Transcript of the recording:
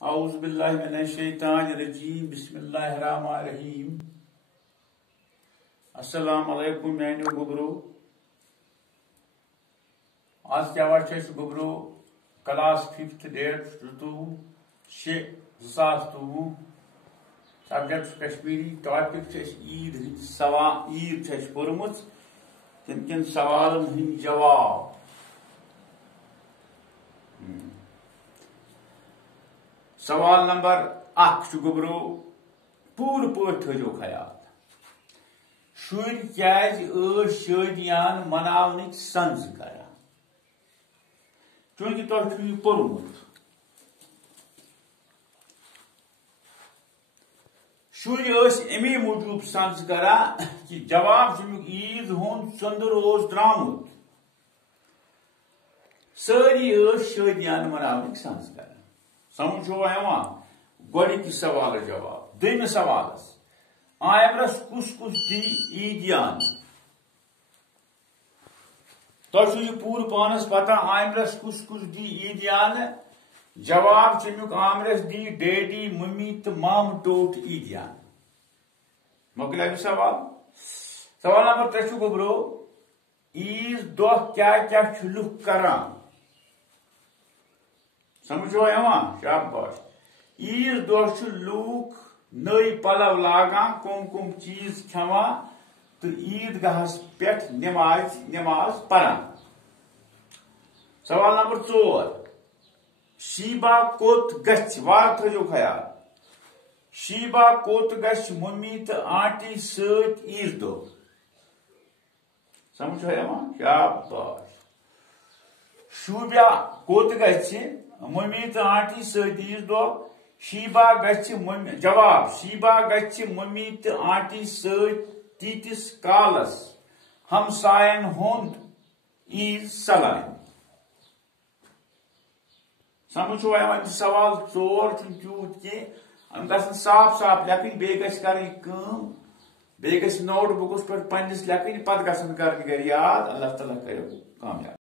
اعوذ باللہ من الشیطان الرجیم بسم اللہ الرحمن الرحیم السلام علیکم میانیو گبرو آج کیا اس گبرو class 5th date 22/6/2023 subject Kashmiri topic Eid Eid پورمت تم کن سوالن ہند جواب سوال نمبر 1 گبرو پور تھو خیال شر کیاز شادیان مناونک سنز کران چونکہ تہ یہ پورمت شر امی موجوب سنز کران کہ جواب عید ہند ژندر درامت ساری شادیان مناونک سنز کران سمجھو گوڑی سوال جواب دم سوالس آئمرس کس دی عیدیان تہ یہ پور پانس پتہ آئمرس کس دی عیدیان جواب چمیک آمرس دی ڈیڈی ممی تو مام ٹوٹ عیدیان مکلیو سوال سوال نمبر 3 گبرو عید دہ کیا لک کران سمجھو شاباش عید دہ لوک نئی پلو لاگان کم چیز کھوان تو عیدگاہس پہ نماز پران سوال نمبر 4 شیبا کوت گچھ وار تھو خیال شیبا کوت گچھ ممی تو آنٹی ست عید دہ سمجھو شاباش شوبیا کوت گچھ ممی تو آنٹی ست عید دہ شیبا گچھ ممی جواب شیبا گچھ ممی تو آنٹی ست تیتس کالس ہمسائن ہند عید سلائن سمجھو سوال 4 تیوت کی گھن صاف صاف لکھن بیس نوٹ بکس پہ پنس لکھن پتہ گھن کر یاد اللہ تعالیٰ کرو کامیاب